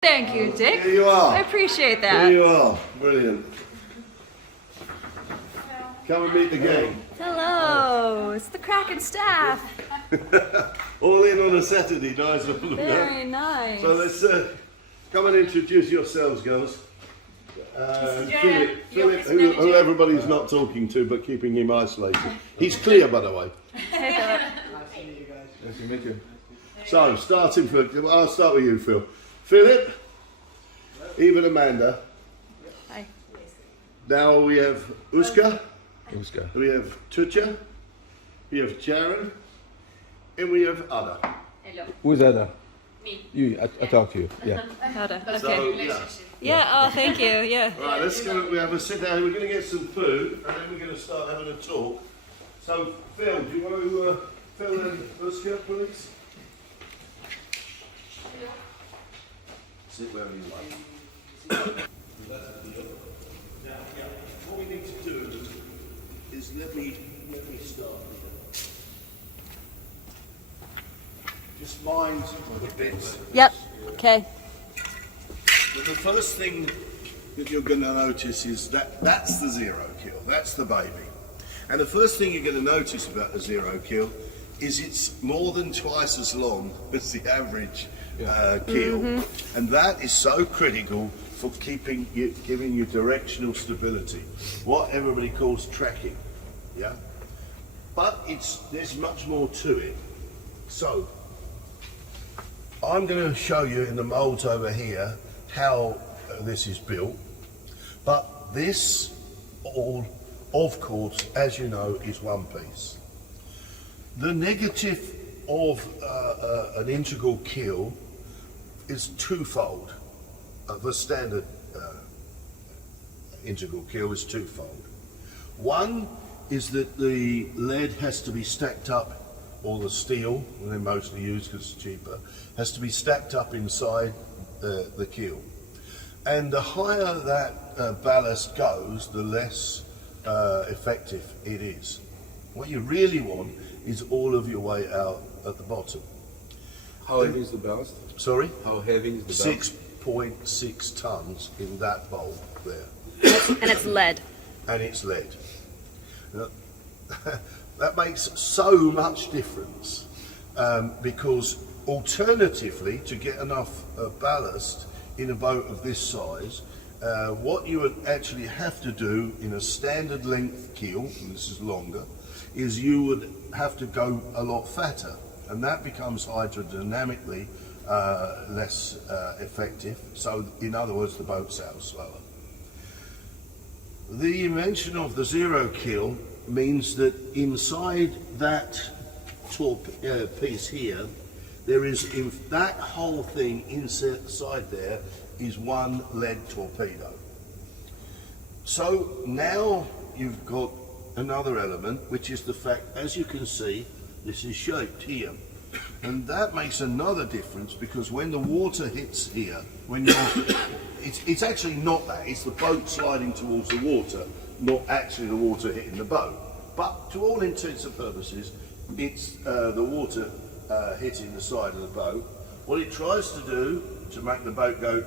Thank you, Dick. Here you are. I appreciate that. Here you are. Brilliant. Come and meet the gang. Hello, it's the Kraken staff. All in on a Saturday, nice of them. Very nice. So let's come and introduce yourselves, girls. Philip, who everybody's not talking to, but keeping him isolated. He's clear, by the way. Hey, Philip. Nice to meet you. So, starting Phil, I'll start with you, Phil. Philip, Eve and Amanda. Hi. Now we have Uska. Uska. We have Tucha. We have Sharon. And we have Ada. Hello. Who's Ada? Me. You, I talk to you. Yeah. Ada. Okay. So, yeah. Yeah, oh, thank you. Yeah. Right, let's go. We have a sit down. We're going to get some food, and then we're going to start having a talk. So, Phil, do you want to Phil and Uska, please? Sit wherever you like. Now, yeah, what we need to do is let me start here. Just mind the bits. Yep. Okay. But the first thing that you're going to notice is that's the Zero Keel. That's the baby. And the first thing you're going to notice about the Zero Keel is it's more than twice as long as the average keel, and that is so critical for giving you directional stability, what everybody calls tracking. Yeah, but there's much more to it. So I'm going to show you in the molds over here how this is built, but this all, of course, as you know, is one piece. The negative of an integral keel is twofold. The standard integral keel is twofold. One is that the lead has to be stacked up, or the steel, and they're mostly used because it's cheaper, has to be stacked up inside the keel. And the higher that ballast goes, the less effective it is. What you really want is all of your weight out at the bottom. How heavy is the ballast? Sorry? How heavy is the ballast? 6.6 tons in that bowl there. And it's lead. And it's lead. Now, that makes so much difference because alternatively, to get enough ballast in a boat of this size, what you would actually have to do in a standard length keel, and this is longer, is you would have to go a lot fatter, and that becomes hydrodynamically less effective. So in other words, the boat sails slower. The invention of the Zero Keel means that inside that piece here, there is, that whole thing inside there is one lead torpedo. So now you've got another element, which is the fact, as you can see, this is shaped here. And that makes another difference, because when the water hits here, when you're, it's actually not that, it's the boat sliding towards the water, not actually the water hitting the boat. But to all intents and purposes, it's the water hitting the side of the boat. What it tries to do to make the boat go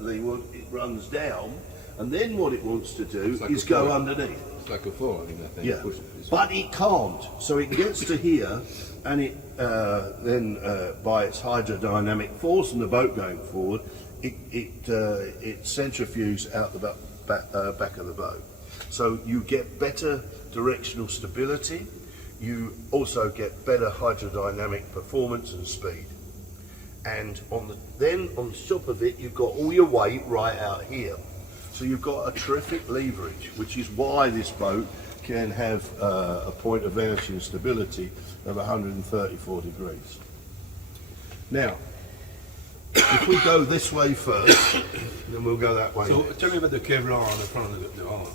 leeward, it runs down, and then what it wants to do is go underneath. It's like a floor, I mean, that thing. Yeah, but it can't. So it gets to here, and it then, by its hydrodynamic force and the boat going forward, it centrifuges out the back of the boat. So you get better directional stability. You also get better hydrodynamic performance and speed. And then on the top of it, you've got all your weight right out here. So you've got a terrific leverage, which is why this boat can have a point of energy and stability of 134 degrees. Now, if we go this way first, then we'll go that way. So tell me about the Kevlar on the front of the hull.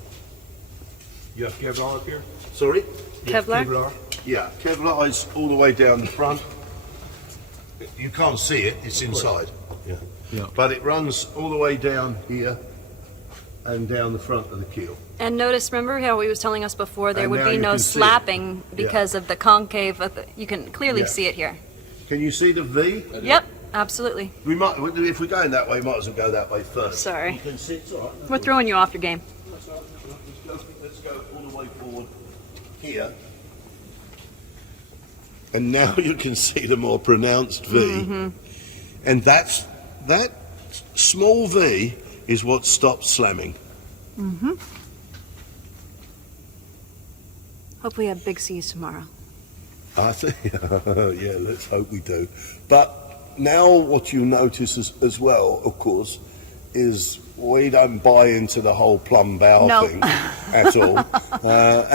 You have Kevlar up here? Sorry? You have Kevlar? Kevlar? Yeah, Kevlar is all the way down the front. You can't see it, it's inside. Yeah. But it runs all the way down here and down the front of the keel. And notice, remember how he was telling us before, there And would now be you no can see it. slapping because of the concave. You can clearly Yeah. see it here. Can you see the V? Yep. Absolutely. We might, if we're going that way, might as well go that way first. Sorry. You can see it's all right. We're throwing you off your game. Let's go all the way forward here. And now you can see the more pronounced V. And that small V is what stops slamming. Hopefully we have big seas tomorrow. I think, yeah, let's hope we do. But now what you notice as well, of course, is we don't buy into the whole plumb bow No. thing at all.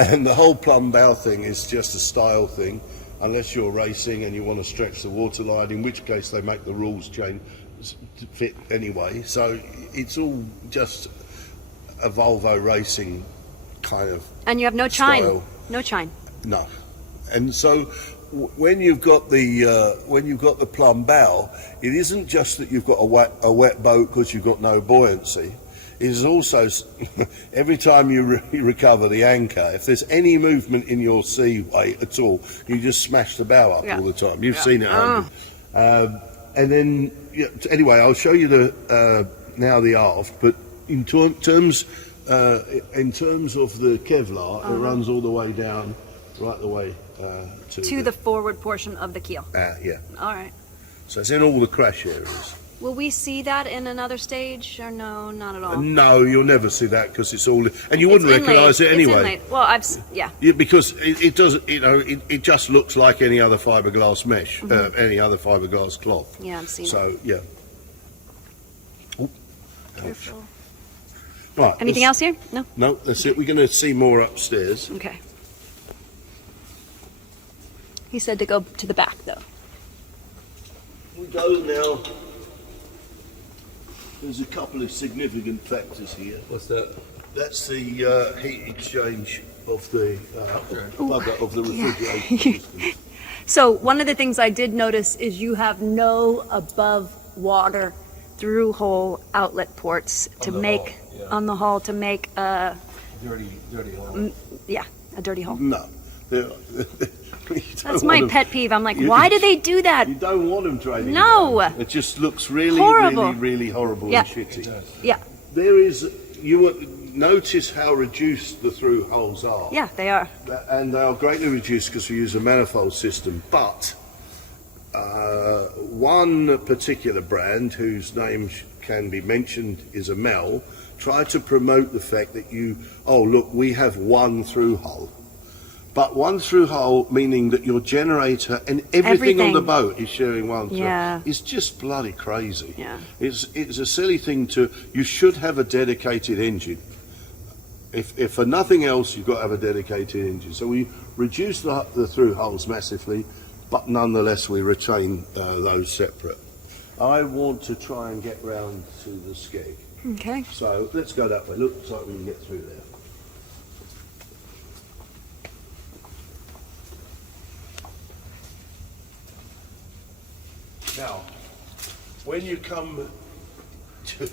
And the whole plumb bow thing is just a style thing, unless you're racing and you want to stretch the waterline, in which case they make the rules change to fit anyway. So it's all just a Volvo racing kind of And you have no chine. style. No chine. No, and so when you've got the plumb bow, it isn't just that you've got a wet boat because you've got no buoyancy. It is also every time you recover the anchor, if there's any movement in your seaway at all, you just smash the bow up Yeah. all the time. You've seen it, haven't you? And then anyway, I'll show you the now the aft, but in terms of the Kevlar, it runs all the way down, right the way To the forward portion of the keel. yeah. All right. So it's in all the crash areas. Will we see that in another stage, or no, not at all? No, you'll never see that because it's all, and you wouldn't It's inlaid. recognise it It's anyway. inlaid. Well, yeah. Yeah, because it doesn't, it just looks like any other fiberglass mesh, any other fiberglass cloth. Yeah, I've seen it. So yeah. Ooh, ouch. Careful. Right. Anything else here? No? No, that's it. We're going to see more upstairs. Okay. He said to go to the back, though. We go now. There's a couple of significant factors here. What's that? That's the heat exchange of the plug of the refrigeration system. So one of the things I did notice is you have no above water through hole outlet ports to the make hull, yeah. on the hull to make a Dirty hole. a dirty hole. No. That's my pet peeve. I'm like, why do they do that? You don't want them trading. No. down. It just looks really, Horrible. really, really horrible Yeah. and shitty. Yeah, There is, you would notice how reduced the through holes are. yeah, they are. And they are greatly reduced because we use a manifold system. But one particular brand, whose name can be mentioned, is Amel, tried to promote the fact that look, we have one through hole. But one through hole, meaning that your generator and everything on the Everything. boat is sharing one through. Yeah. It's just bloody crazy. Yeah. It's a silly thing you should have a dedicated engine. If for nothing else, you've got to have a dedicated engine. So we reduce the through holes massively, but nonetheless we retain those separate. I want to try and get round to the skeg. Okay. So let's go that way. Looks like we can get through there. Now, when you come to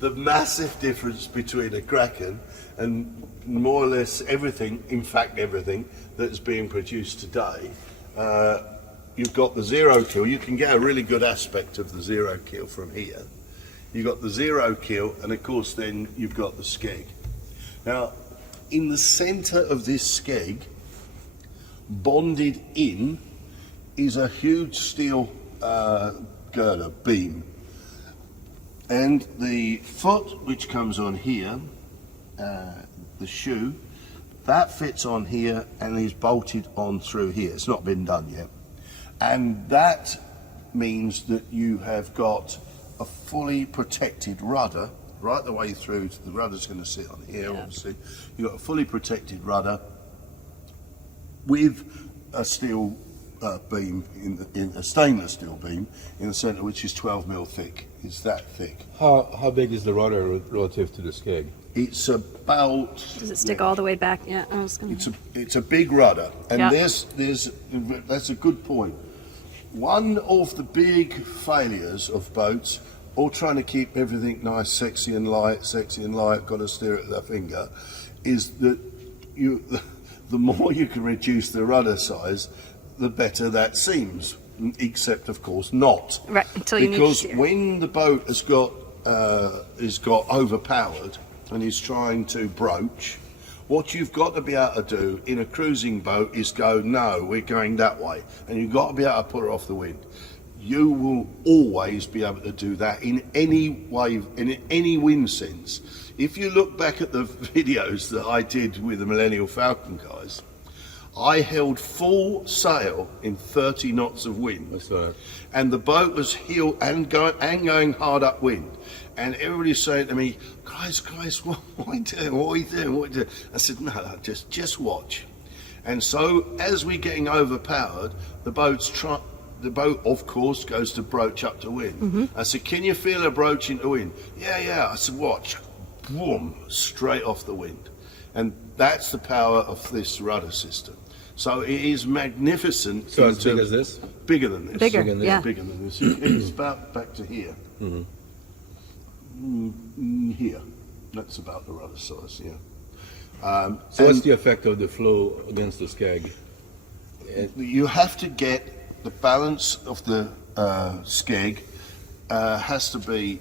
the massive difference between a Kraken and more or less everything, in fact everything, that's being produced today, you've got the Zero Keel. You can get a really good aspect of the Zero Keel from here. You've got the Zero Keel, and of course then you've got the skeg. Now, in the centre of this skeg, bonded in, is a huge steel girder beam, and the foot which comes on here, the shoe, that fits on here and is bolted on through here. It's not been done yet, and that means that you have got a fully protected rudder right the way through. The rudder's going to sit on here, obviously. You've got a fully protected rudder with a steel beam in a stainless steel beam in the centre, which is 12 mil thick. It's that thick. How big is the rudder relative to the skeg? It's about. Does it stick all the way back? Yeah, I was gonna. It's a big rudder, and Yeah. that's a good point. One of the big failures of boats, all trying to keep everything nice, sexy and light, got to steer it with a finger, is that the more you can reduce the rudder size, the better that seems. except of course not. Right, until you need to Because steer. when the boat has got overpowered and is trying to broach, what you've got to be able to do in a cruising boat is go, no, we're going that way, and you've got to be able to put her off the wind. You will always be able to do that in any wave, in any wind sense. If you look back at the videos that I did with the Millennial Falcon guys, I held full sail in 30 knots of wind. That's right. And the boat was heel and going hard upwind. And everybody's saying to me, guys, what are you doing? What are you doing? What are you doing? I said, no, just watch. And so as we're getting overpowered, the boat, of course, goes to broach up to wind. I said, can you feel her broaching to wind? Yeah. I said, watch. Boom, straight off the wind. And that's the power of this rudder system. So it is magnificent. So as big as this? Bigger than this. Bigger, Bigger than yeah. Bigger than this. It's about back to here. Here. That's about the rudder size, yeah. So what's the effect of the flow against the skeg? You have to get the balance of the skeg has to be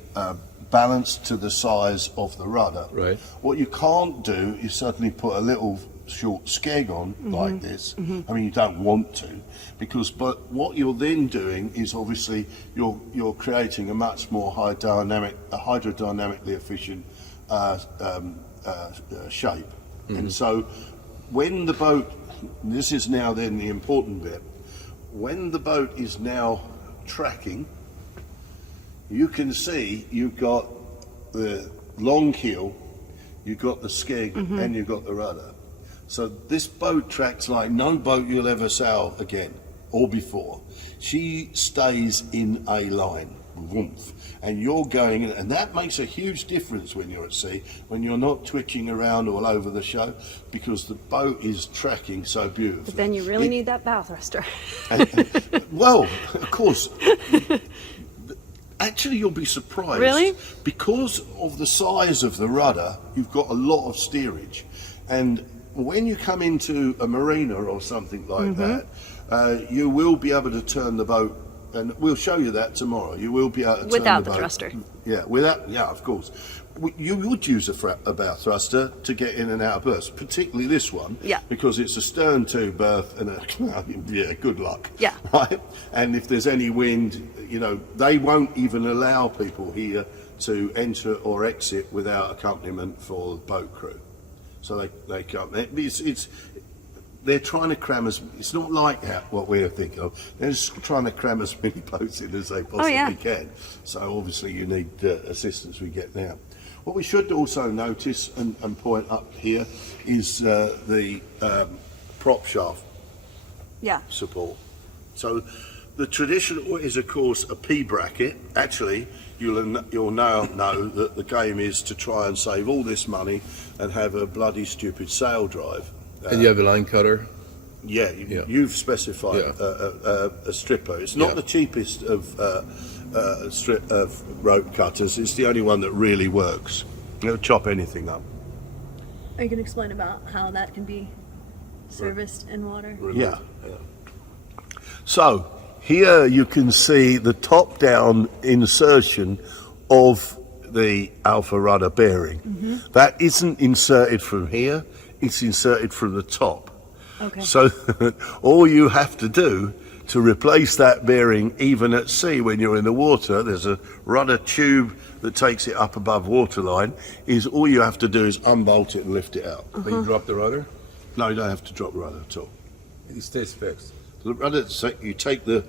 balanced to the size of the rudder. Right. What you can't do is suddenly put a little short skeg on like this. I mean, you don't want to, but what you're then doing is obviously you're creating a much more hydrodynamically efficient shape. And so when the boat, this is now then the important bit, when the boat is now tracking, you can see you've got the long keel, you've got the skeg, and you've got the rudder. So this boat tracks like no boat you'll ever sail again or before. She stays in a line, and you're going, and that makes a huge difference when you're at sea, when you're not twitching around all over the show, because the boat is tracking so beautifully. But then you really need that bow thruster. Well, of course. Actually, you'll be surprised. Really? Because of the size of the rudder, you've got a lot of steerage. And when you come into a marina or something like that, you will be able to turn the boat, and we'll show you that tomorrow. You will be able to turn Without the the boat. thruster. Yeah, of course. You would use a bow thruster to get in and out of berths, particularly this one, Yeah. because it's a stern to berth and yeah, good luck. Yeah. Right? And if there's any wind, they won't even allow people here to enter or exit without accompaniment for the boat crew. So they come. They're trying to cram it's not like that, what we're thinking of. They're just trying to cram as many boats in as they possibly can. So obviously you need assistance we get now. What we should also notice and point up here is the prop shaft support. So the traditional is of course a P bracket. Actually, you'll now know that the game is to try and save all this money and have a bloody stupid sail drive. And you have a line cutter? Yeah, you've specified a stripper. It's not the cheapest of rope cutters. It's the only one that really works. It'll chop anything up. Are you going to explain about how that can be serviced in water? Yeah. So here you can see the top-down insertion of the alpha rudder bearing. That isn't inserted from here. It's inserted from the top. Okay. So all you have to do to replace that bearing, even at sea when you're in the water, there's a rudder tube that takes it up above waterline, is all you have to do is unbolt it and lift it out. But you drop the rudder? No, you don't have to drop the rudder at all. It stays fixed. The rudder, so you take the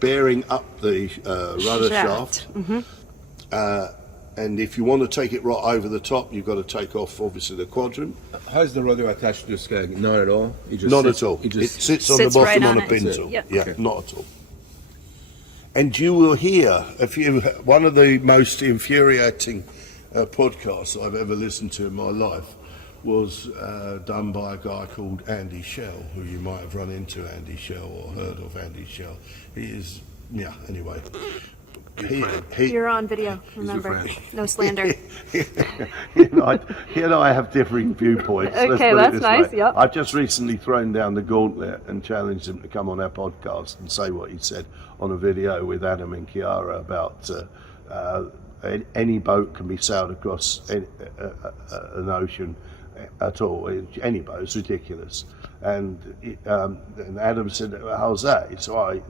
bearing up the rudder shaft. And if you want to take it right over the top, you've got to take off, obviously, the quadrant. How's the rudder attached to the skeg? Not at all? Not at all. It sits on the bottom right on on a it. pintle. Yep. Yeah, Okay. not at all. And you will hear, one of the most infuriating podcasts I've ever listened to in my life was done by a guy called Andy Shell, who you might have run into Andy Shell or heard of Andy Shell. He is, anyway. You're on video, remember. friend. No slander. He and I have differing viewpoints. Let's Okay, put it that's this nice, way. yep. I've just recently thrown down the gauntlet and challenged him to come on our podcast and say what he said on a video with Adam and Kiara about any boat can be sailed across an ocean at all. Any boat is ridiculous. And Adam said, how's that? It's all right.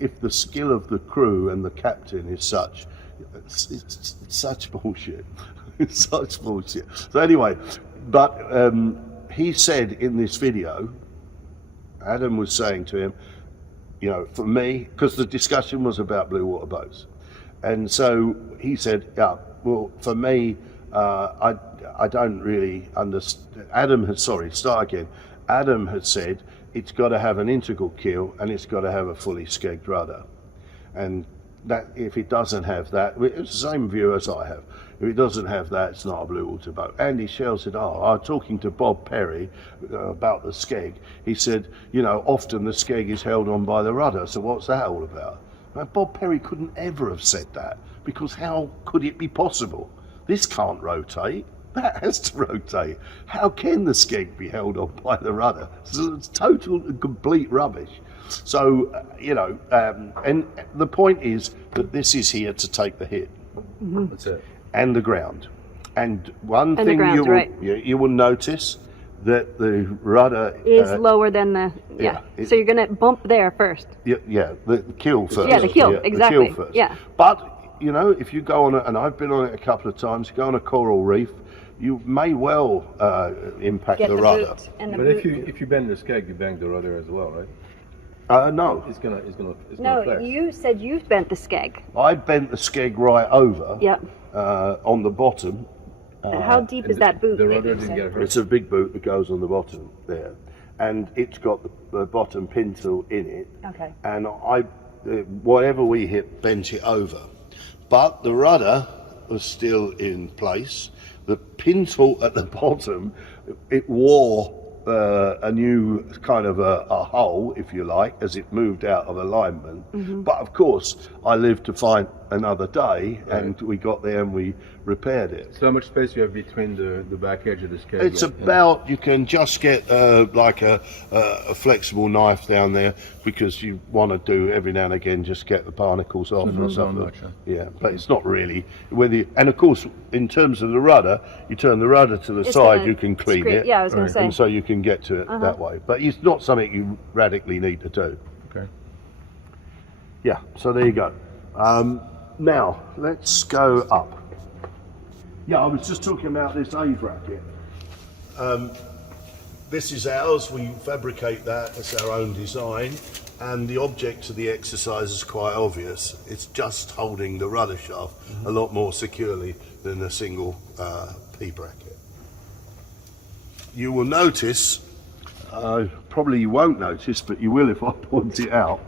If the skill of the crew and the captain is such, it's such bullshit. It's such bullshit. So anyway, but he said in this video, Adam was saying to him, you know, for me, because the discussion was about blue water boats, and so he said, yeah, well, for me, I don't really understand. Adam had said it's got to have an integral keel and it's got to have a fully skegged rudder, and that if it doesn't have that, it's the same view as I have. If it doesn't have that, it's not a blue water boat. Andy Shell said, I was talking to Bob Perry about the skeg. He said, you know, often the skeg is held on by the rudder, so what's that all about? Now, Bob Perry couldn't ever have said that, because how could it be possible? This can't rotate. That has to rotate. How can the skeg be held on by the rudder? So it's total and complete rubbish. So, you know, and the point is that this is here to take the hit. Mm-hmm. That's it. And the ground. And one And thing the ground, right. you will notice that the rudder Is lower than the, so you're going to bump there first. the keel first. Yeah, the keel, exactly. The keel first. Yeah. But, you know, if you go on it, and I've been on it a couple of times, you go on a coral reef, you may well impact Get the the rudder. boot and the But boot. if you bend the skeg, you bang the rudder as well, right? No, It's gonna No, flex. you said you bent the skeg. I bent the skeg right over Yeah. on the bottom. How deep is that boot? The that rudder you didn't said? get hurt. It's a big boot that goes on the bottom there, and it's got the bottom pintle in it. Okay. And whatever we hit bent it over, but the rudder was still in place. The pintle at the bottom, it wore a new kind of a hull, if you like, as it moved out of alignment. Mm-hmm. But of course, I lived to find another day, and we got there and we repaired it. So how much space you have between the back edge of the skeg? It's about, you can just get like a flexible knife down there, because you want to do every now and again just get the barnacles off or something. much, huh? Yeah, but it's not really. And of course, in terms of the rudder, you turn the rudder to the It's side, gonna you can clean scrape- it. yeah, I was gonna say. And so you can get to it that way. But it's not something you radically need to do. Okay. Yeah, so there you go. Now, let's go up. Yeah, I was just talking about this A bracket. This is ours, we fabricate that, it's our own design, and the object of the exercise is quite obvious. It's just holding the rudder shaft a lot more securely than a single P bracket. You will notice, probably you won't notice, but you will if I point it out.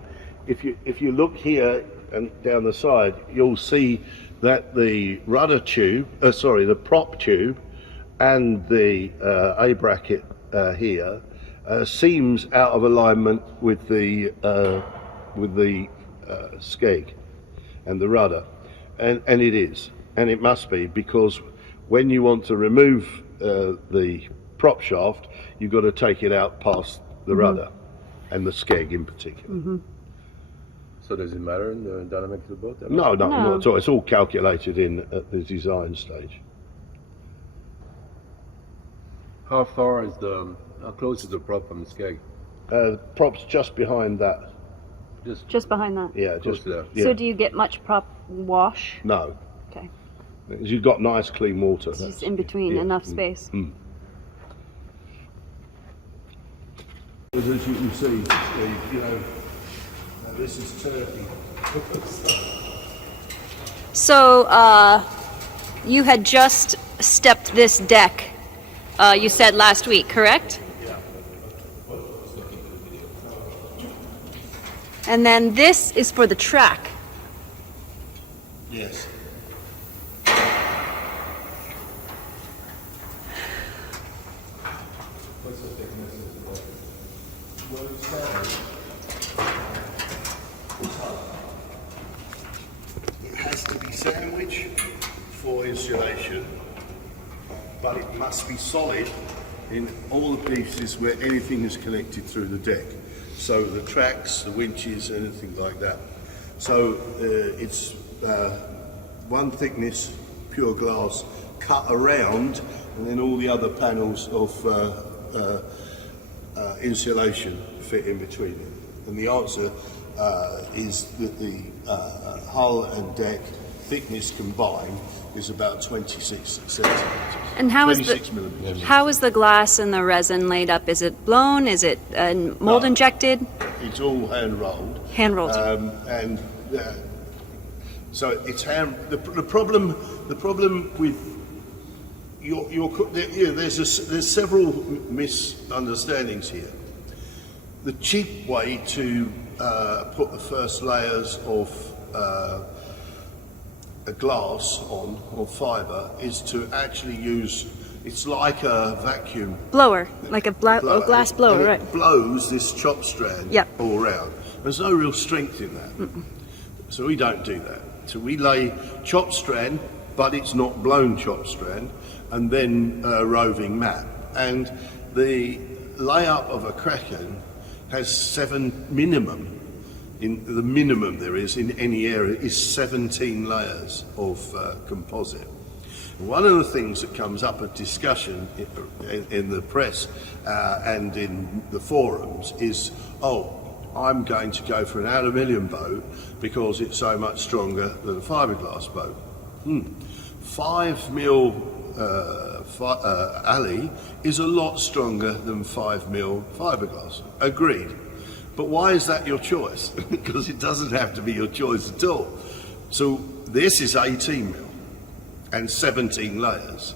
If you look here and down the side, you'll see that the rudder tube, the prop tube, and the A bracket here seems out of alignment with the skeg and the rudder, and it is, and it must be, because when you want to remove the prop shaft, you've got to take it out past the rudder and the skeg in particular. So does it matter in the dynamics of the boat? No, not at all. It's all calculated in at the design stage. How close is the prop from the skeg? The prop's just behind that. Just behind that. Yeah, Close just to that. yeah. So do you get much prop wash? No, Okay. you've got nice clean water. It's just That's- in between, yeah. enough space. As you can see, Steve, you know, this is Turkey. So you had just stepped this deck, you said last week, correct? Yeah. And then this is for the track. Yes. winch for insulation, but it must be solid in all the pieces where anything is connected through the deck. So the tracks, the winches, anything like that. So it's one thickness pure glass cut around, and then all the other panels of insulation fit in between it. And the answer is that the hull and deck thickness combined is about 26 centimeters. And how is 26 millimeters. how is the glass and the resin laid up? Is it blown? Is it mold No. injected? It's all hand rolled. Hand rolled. And so it's hand. The problem with there's several misunderstandings here. The cheap way to put the first layers of a glass on, or fibre, is to actually use, it's like a vacuum Blower, like a blower. glass blower, And right? it blows this chop strand Yep. all around. There's no real strength in that. So we don't do that. So we lay chop strand, but it's not blown chop strand, and then roving mat. And the layup of a Kraken has 7 minimum. The minimum there is in any area is 17 layers of composite. One of the things that comes up at discussion in the press and in the forums is, I'm going to go for an aluminium boat because it's so much stronger than a fiberglass boat. 5 mil alley is a lot stronger than 5 mil fiberglass. Agreed. But why is that your choice? Because it doesn't have to be your choice at all. So this is 18 mil and 17 layers.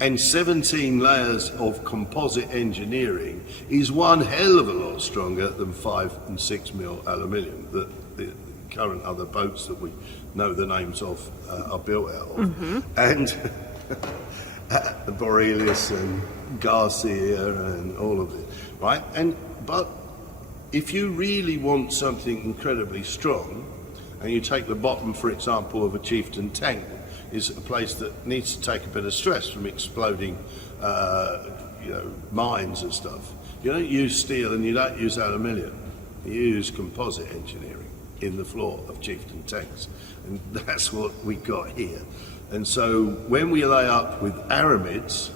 And 17 layers of composite engineering is one hell of a lot stronger than 5 and 6 mil aluminium that the current other boats that we know the names of are built out of. And the Borealis and Garcia and all of it, right? But if you really want something incredibly strong, and you take the bottom, for example, of a Chieftain tank, is a place that needs to take a bit of stress from exploding, mines and stuff. You don't use steel and you don't use aluminium. You use composite engineering in the floor of Chieftain tanks, and that's what we got here. And so when we lay up with aramids,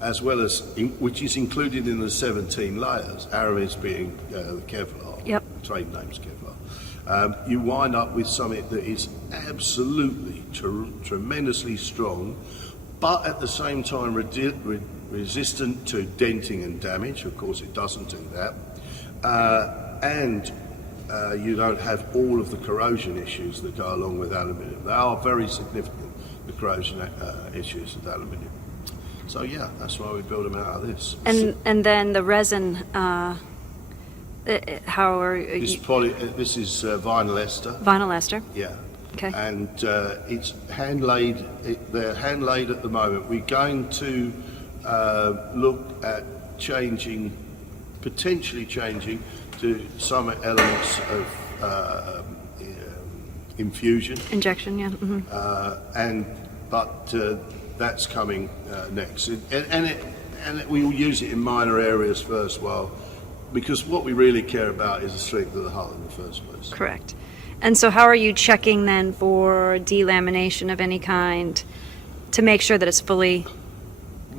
as well as, which is included in the 17 layers, aramids being the Kevlar, Yep. trade name's Kevlar, you wind up with something that is absolutely tremendously strong, but at the same time resistant to denting and damage. Of course, it doesn't do that. And you don't have all of the corrosion issues that go along with aluminium. They are very significant, the corrosion issues with aluminium. So yeah, that's why we build them out of this. And then the resin, how are This, you? this is vinyl ester. Vinyl ester. Yeah. Okay. And it's hand laid. They're hand laid at the moment. We're going to look at potentially changing to some elements of infusion. Injection, yeah. But that's coming next, and we will use it in minor areas first, because what we really care about is the strength of the hull in the first place. Correct. And so how are you checking then for delamination of any kind to make sure that it's fully...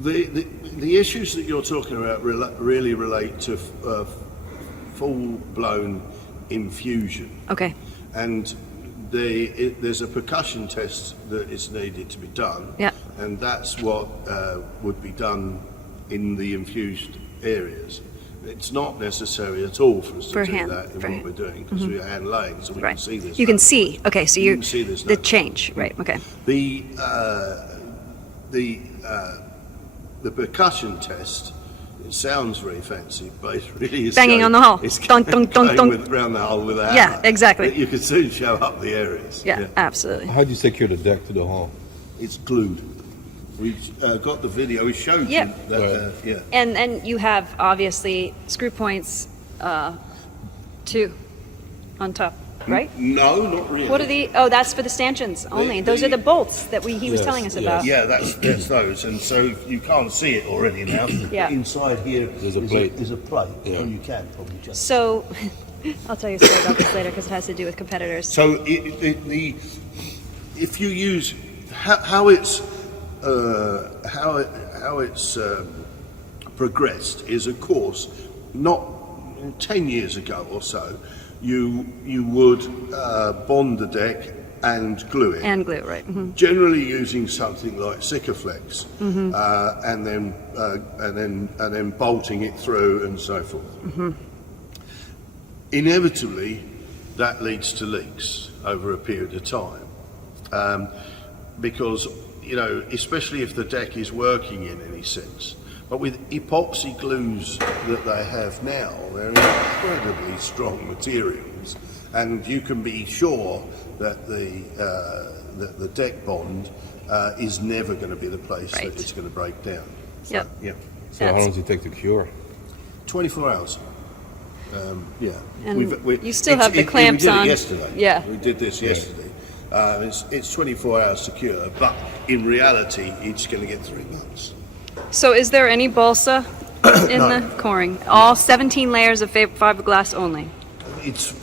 The issues that you're talking about really relate to full-blown infusion. Okay. And there's a percussion test that is needed to be done. Yeah. And that's what would be done in the infused areas. It's not necessary at all for us to do that in what we're doing, because we're hand laying, so we can see this. You can see. Okay, so you can see this the now. change, right? Okay. The percussion test, it sounds very fancy, but it really is Banging on the hull. It's Dunk, dunk, dunk, going dunk. around the hull with a hammer. Yeah, exactly. You can soon show up the areas. Yeah, absolutely. How do you secure the deck to the hull? It's glued. We've got the video. We showed Yeah. you that. Yeah. And you have obviously screw points, 2 on top. right? No, not really. What are the? Oh, that's for the stanchions only. Those are the bolts that he was Yes, telling us yes. about. Yeah, that's those, and so you can't see it already now. Yeah. But inside here There's a plate. Is a plate, Yeah. and you can probably just. So, I'll tell you a story about this later because it has to do with competitors. So if you use how it's progressed is, of course, not 10 years ago or so, you would bond the deck and glue it. And glue, right? Mm-hmm. Generally using something like Sikaflex, and then bolting it through and so forth. Inevitably, that leads to leaks over a period of time, because especially if the deck is working in any sense. But with epoxy glues that they have now, they're incredibly strong materials, and you can be sure that the deck bond is never going to be the place Right. that it's going to break down. Yep. Yeah. So how long does it take to cure? 24 hours. Yeah. And you still have the clamps we did on. it yesterday. Yeah. We did this yesterday. It's 24 hours secure, but in reality, it's going to get 3 months. So, is there any balsa in the coring? All 17 layers of fiberglass only. It's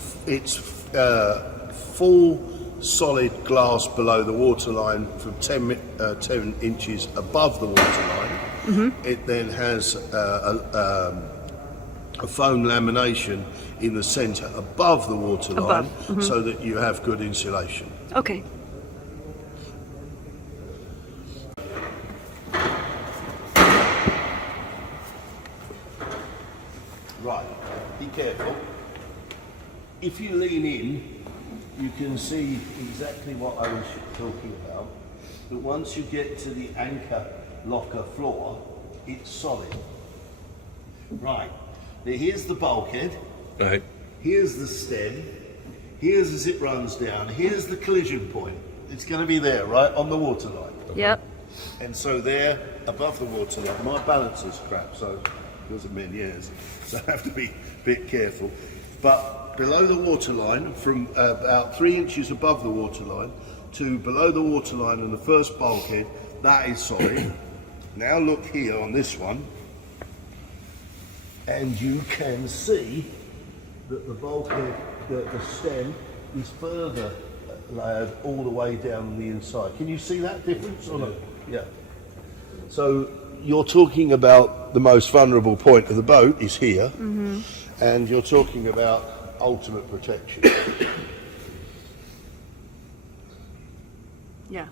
full solid glass below the waterline from 10 inches above the waterline. It then has a foam lamination in the centre above the waterline, so that you have good insulation. Okay. Right, be careful. If you lean in, you can see exactly what I was talking about. But once you get to the anchor locker floor, it's solid. Right, now here's the bulkhead, Right. here's the stem, here's as it runs down, here's the collision point. It's going to be there, right, on the waterline. Yep. And so there, above the waterline, my balance is crap, so it wasn't many years, so I have to be a bit careful. But below the waterline, from about 3 inches above the waterline to below the waterline and the first bulkhead, that is solid. Now look here on this one, and you can see that the bulkhead, the stem, is further layered all the way down on the inside. Can you see that difference or not? Yeah. So you're talking about the most vulnerable point of the boat is here, and you're talking about ultimate protection. Yeah.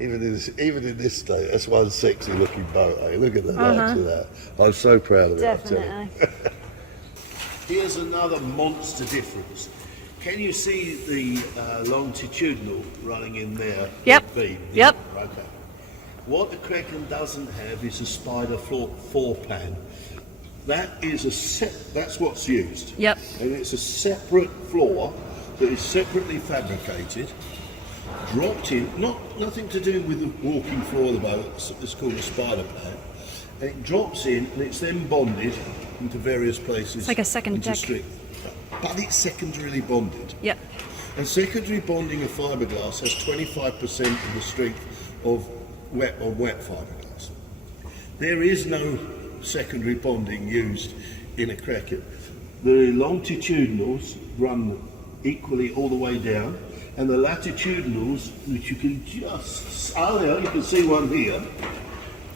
Even in this state, that's one sexy looking boat. Eh? Look at the likes of that. I'm so proud of it. I tell you. Definitely. Here's another monster difference. Can you see the longitudinal running in there? Yep. Beam? Yep. Okay. What the Kraken doesn't have is a spider floor pan. That is that's what's used. Yep. And it's a separate floor that is separately fabricated, dropped in, nothing to do with the walking floor of the boat. It's called a spider pan. And it drops in, and it's then bonded into various places. It's like a second into deck. But it's secondarily bonded. Yep. And secondary bonding of fiberglass has 25% of the strength of wet fiberglass. There is no secondary bonding used in a Kraken. The longitudinals run equally all the way down, and the latitudinals, which you can just, you can see one here.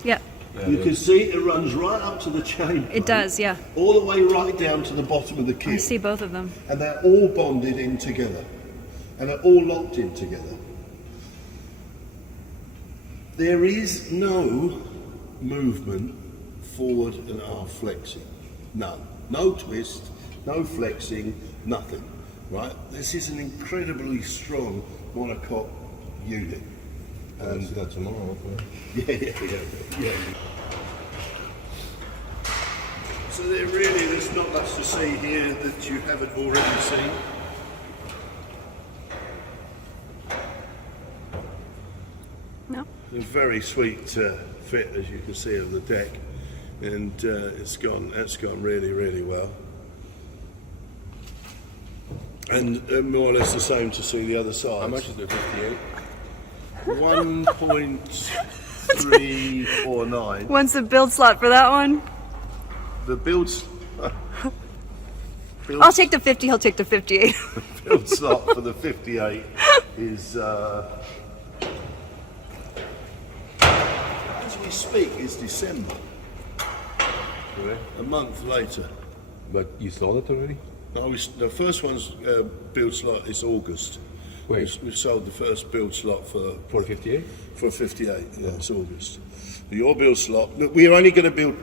Yep. You can see it runs right up to the chain. It does, yeah. All the way right down to the bottom of the keel. I see both of them. And they're all bonded in together. And they're all locked in together. There is no movement forward and aft flexing. None. No twist, no flexing, nothing. Right? This is an incredibly strong monocoque unit. I'll see that tomorrow. Okay. Yeah. So there's not much to see here that you haven't already seen. No. A very sweet fit, as you can see, of the deck, and it's gone really, really well. And more or less the same to see the other side. How much is the 58? 1.349. When's the build slot for that one? The builds. I'll take the 50, he'll take the 58. Build slot for the 58 is, as we speak, is December. A month later. But you sold it already? No, the first one's build slot is August. Wait. We've sold the first build slot for 58? For 58, yeah, it's August. Your build slot, look, we're only going to build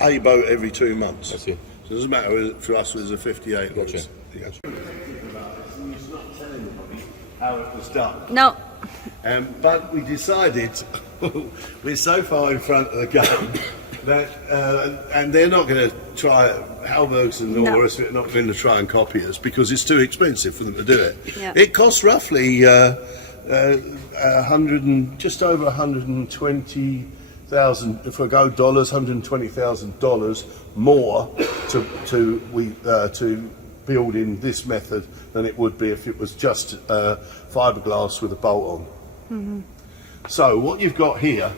a boat every 2 months. I see. So it doesn't matter whether for us whether it's a 58 or Gotcha. it's not telling anybody how it was done. No. But we decided, we're so far in front of the game that, and they're not going to try, Halbergs and all the rest of it, not going to try and copy us because it's too expensive for them to do it. Yeah. It costs roughly just over 120,000, if I go dollars, $120,000 more to build in this method than it would be if it was just fiberglass with a bolt on. Mm-hmm. So what you've got here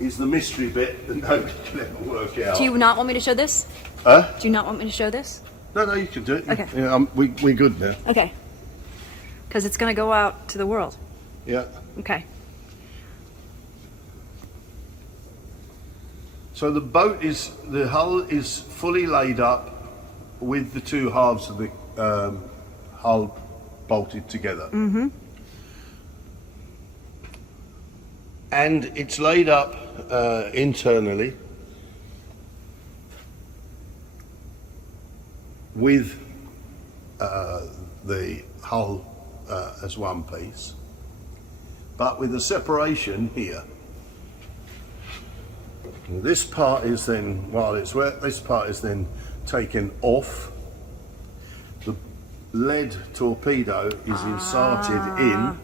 is the mystery bit that nobody can ever work out. Do you not want me to show this? Huh? Do you not want me to show this? No, you can do it. Okay. Yeah, we're good now. Okay. Because it's going to go out to the world. Yeah. Okay. So the hull is fully laid up with the two halves of the hull bolted together. Mm-hmm. And it's laid up internally with the hull as one piece, but with a separation here. This part is then, while it's wet, this part is then taken off. The lead torpedo is inserted in,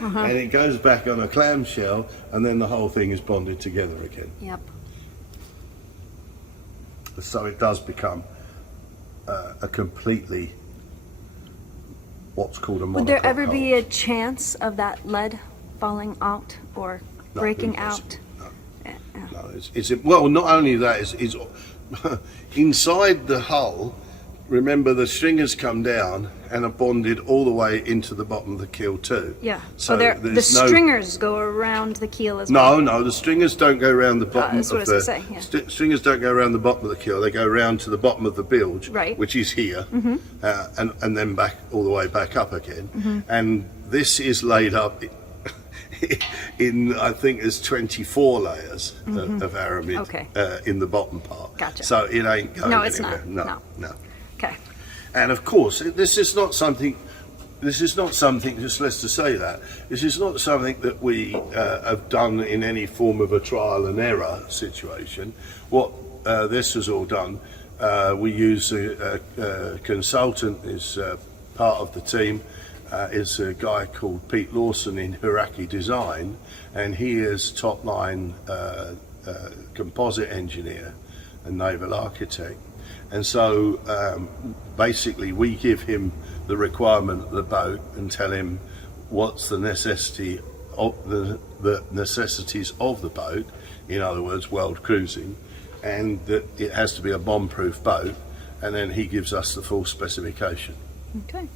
and it goes back on a clamshell, and then the whole thing is bonded together again. Yep. So it does become a completely, what's called a monocoque. Would there ever hull. be a chance of that lead falling out or No, breaking impossible. out? No, it's well, not only that, it's inside the hull. Remember, the stringers come down and are bonded all the way into the bottom of the keel too. Yeah. So the there's no, stringers go around the keel as well. No, the stringers don't go around the bottom that's what of I was the. gonna say, yeah. Stringers don't go around the bottom of the keel. They go around to the bottom of the bilge, Right. which is here, and then back all the way back up again. Mm-hmm. And this is laid up in, I think there's 24 layers of aramid Okay. in the bottom part. Gotcha. So it ain't going No, it's anywhere. not. No. Okay. And of course, this is not something, just let's just say that, this is not something that we have done in any form of a trial and error situation. What this has all done, we use a consultant, is part of the team, is a guy called Pete Lawson in Hiraki Design, and he is top line composite engineer and naval architect. And so basically we give him the requirement of the boat and tell him what's the necessity of the necessities of the boat, in other words, world cruising, and that it has to be a bomb-proof boat, and then he gives us the full specification. Okay.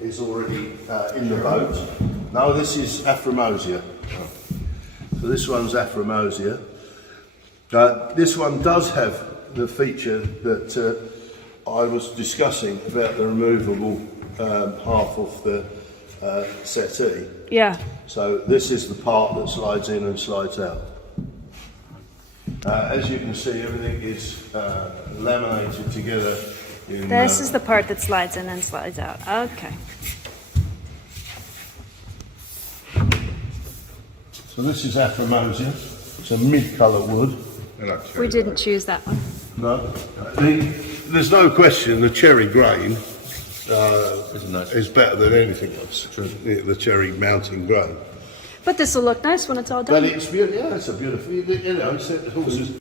Is already in the boat. Now this is Aframosia. So this one's Aframosia. This one does have the feature that I was discussing about the removable half of the settee. Yeah. So this is the part that slides in and slides out. As you can see, everything is laminated together. This is the part that slides in and slides out. Okay. So this is Aframosia. It's a mid-colour wood. We didn't choose that one. No, there's no question the cherry grain is better than anything else. The cherry mountain grain. But this will look nice when it's all done. But it's beautiful. Yeah, it's a beautiful. You know, it's horses.